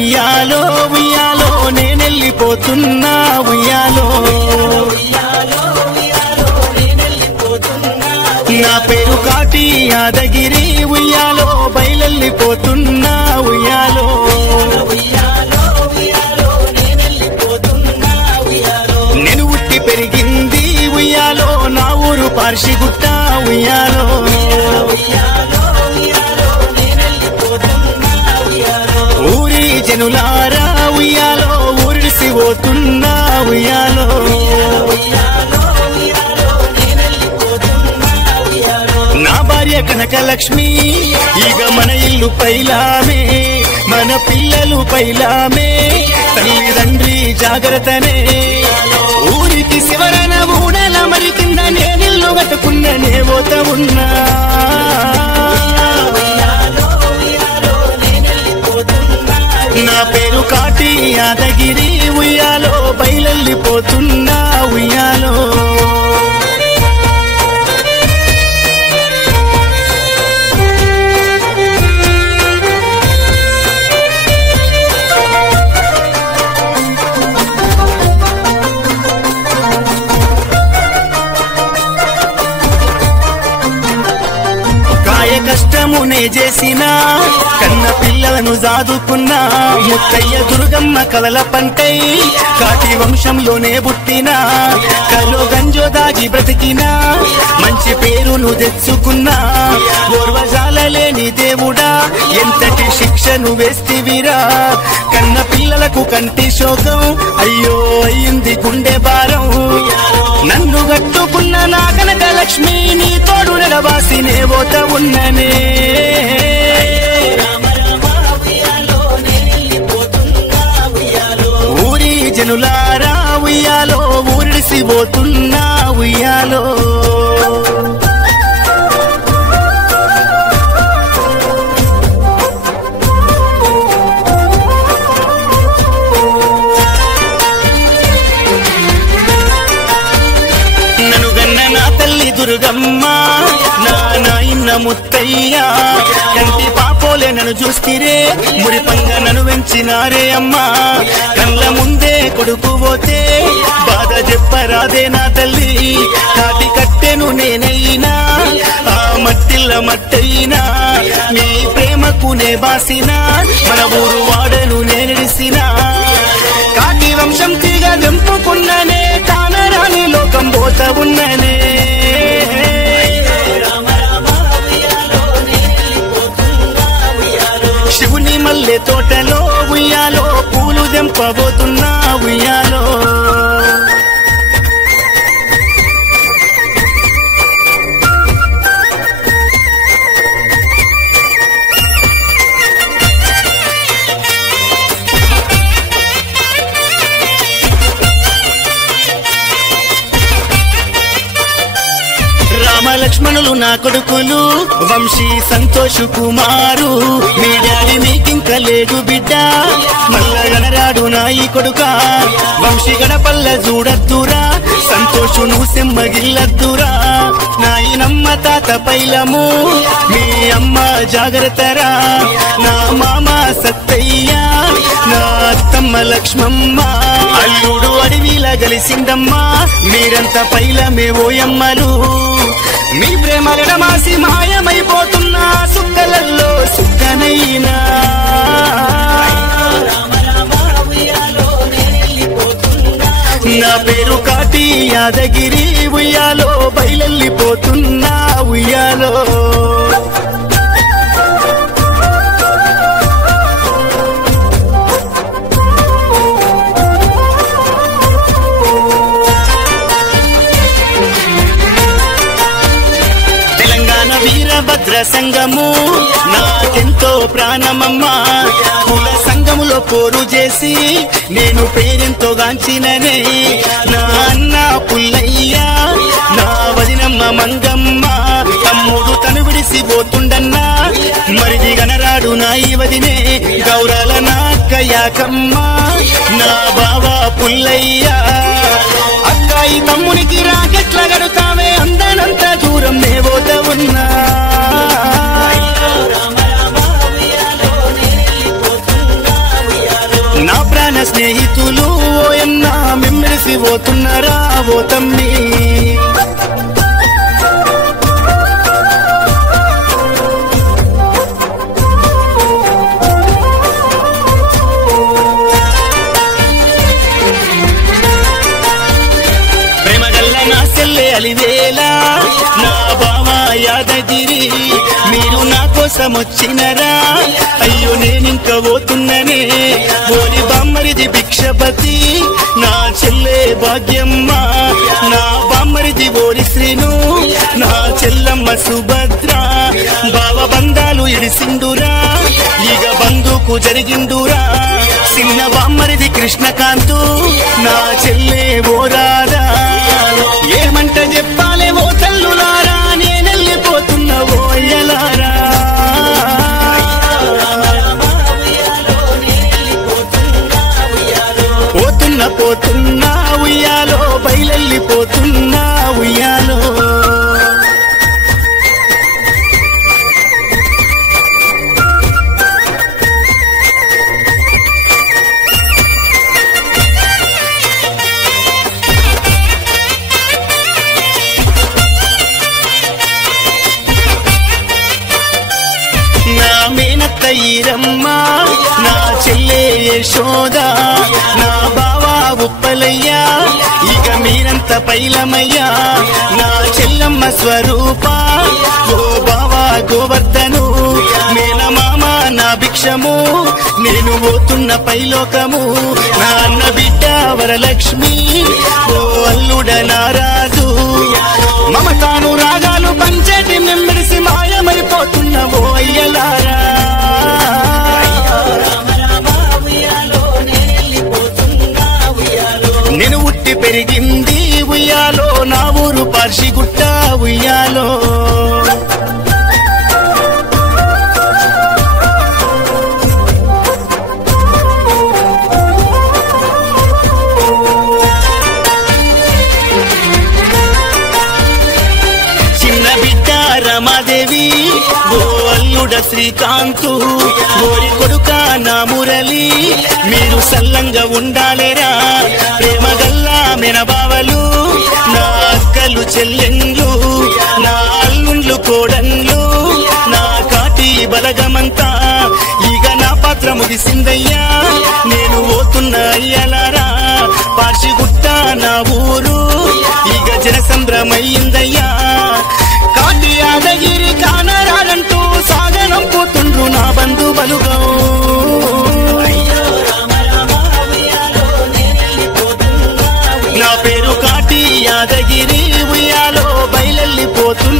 ఉయ్యాలో ఉయ్యాలో నేనెళ్ళిపోతున్నా ఉయ్యాలో నా పేరు కాటి యాదగిరి ఉయ్యాలో బయలెళ్ళిపోతున్నా ఉయ్యాలో నేను ఉట్టి పెరిగింది ఉయ్యాలో నా ఊరు పార్షిగుట్ట ఉయ్యాలో ఊరి జనులారా ఉయ్యాలో ఊరిడిసి పోతున్నా ఉయ్యాలో నా భార్య కనకలక్ష్మి ఇక మన ఇల్లు పైలామే మన పిల్లలు పైలామే తల్లిదండ్రి జాగ్రత్తనే ఊరికి శివరన ఊడల మరి కింద నేనిల్లు కట్టుకున్ననే పోత ఉన్నా నా పేరు కాటి యాదగిరి ఉయ్యాలో బయలెళ్ళిపోతున్నా ఉయ్యాలో కష్టమునే చేసిన కన్న పిల్లలను సాదుకున్నా ముత్తయ్య దుర్గమ్మ కలల పంటై కాటి వంశంలోనే పుట్టినా కలో గంజో దాగి బ్రతికినా మంచి పేరును తెచ్చుకున్నా ఓర్వజాలలేని దేవుడా ఎంతటి శిక్షను వేస్తివిరా కన్న పిల్లలకు కంటి శోకం అయ్యో అయ్యింది గుండె భారం నన్ను గట్టుకున్న నా కనక లక్ష్మి నీ తోడు నడవాసినే పోత ఉన్ననే ఊరి జనులారా ఉయ్యాలో ఊరిడిసి పోతున్నా ఉయ్యాలో దుర్గమ్మ నా నాయన్న ముత్తయ్య కంటి పాపోలే నన్ను చూస్తిరే మురిపంగా నన్ను వెంచినారే అమ్మా కళ్ళ ముందే కొడుకు పోతే బాధ చెప్పరాదే నా తల్లి కాటి కట్టెను నేనైనా ఆ మట్టిల్ల మట్టయినా నీ ప్రేమకునే బాసినా మన ఊరు వాడను నేనిడిసినా కాటి వంశం తీగ దెంపుకున్ననే కానరాని లోకం పోత ఉన్ననే శివుని మల్లె తోటలో ఉయ్యాలో పూలు దెంపబోతున్నా ఉయ్యాలో లక్ష్మణులు నా కొడుకులు వంశీ సంతోష్ కుమారు మీ డాడీ నీకింక లేడు బిడ్డ మల్ల గనరాడు నా ఈ కొడుక వంశీ గడపల్ల చూడద్దురా సంతోషు నువ్వు సెమ్మగిల్లద్దురా నాయనమ్మ తాత పైలము మీ అమ్మ జాగ్రత్తరా నా మామ సత్తయ్య నా అత్తమ్మ లక్ష్మమ్మ అల్లుడు అడవిలా గలిసిందమ్మా మీరంతా పైలమే ఓయమ్మలు మీ ప్రేమలడమాసి మాయమైపోతున్నా సుక్కలల్లో సుక్కనైనా నా పేరు కాటి యాదగిరి ఉయ్యాలో బయలెళ్ళిపోతున్నా ఉయ్యాలో భద్ర సంఘము నాకెంతో ప్రాణమమ్మా కుల సంఘములో పోరు చేసి నేను పేరెంతో గాంచిననే నా అన్న పుల్లయ్య నా వదినమ్మ మంగమ్మ తమ్ముడు తను విడిసిపోతుండన్నా మరిది గనరాడు నా ఈ వదినే గౌరాల నాక్కయ్యాకమ్మ నా బావా పుల్లయ్య అక్కాయి తమ్మునికి రాకెట్ల గడుతావే అందనంత దూరం నేవోత ఉన్నా కలిసి పోతున్నారా ఓ తమ్మి. ప్రేమగల్ల నా సెల్లె అలివేలా నా బావా యాదగిరి మీరు నా కోసం వచ్చినరా అయ్యో నేనింక పోతున్ననే ఓరి బామ్మరిది భిక్షపతి నా చెల్లె భాగ్యమ్మ నా బామ్మరిది ఓరి శ్రీను నా చెల్లమ్మ సుభద్ర బావ బంధాలు ఇడిసిండురా ఇక బంధుకు జరిగిండురా చిన్న బామ్మరిది కృష్ణకాంతు నా చెల్లె ఓరాదా ఏమంట చెప్పాలే ఓ తల్లులారా నేనెళ్ళిపోతున్న ఓ అయ్యలారా. పోతున్నా పోతున్నా ఉయ్యాలో బయలెళ్ళిపోతున్నా ఉయ్యాలో. నా మేనత్త ఈరమ్మ నా చెల్లె యశోద నా బావా ఉప్పలయ్యా ఇక మీరంత పైలమయ్యా నా చెల్లమ్మ స్వరూప ఓ బావా గోవర్ధను మేనమామ నా భిక్షము నేను పోతున్న పైలోకము నా అన్న బిడ్డ వరలక్ష్మి ఓ అల్లుడ నారాజు మమతాను రాగాలు పంచేటి మెమ్మిడిసి మాయమైపోతున్న ఓ అయ్యలారా. నేను ఉట్టి పెరిగింది ఉయ్యాలో నా ఊరు పార్షిగుట్ట ఉయ్యాలో. చిన్న బిడ్డ రమాదేవి ఓ అల్లుడ శ్రీకాంతు ఓరి కొడుక నా మురళి మీరు సల్లంగా ఉండాలేరా ప్రేమగల్లా మెనబావలు నా అక్కలు చెల్లెండ్లు నా అల్లుండ్లు కోడన్లు నా కాటి బలగమంతా ఇక నా పాత్ర ముగిసిందయ్యా నేను పోతున్న అయ్యలారా పార్షిగుట్ట నా ఊరు ఇక జనసంద్రమయ్యిందయ్యా కాటి యాదగిరి కానరారంటూ సాగనంపుతుండ్రు నా బంధు బలుగో. నా పేరు కాటి యాదగిరి ఉయ్యాలో బయలెళ్ళిపోతున్నా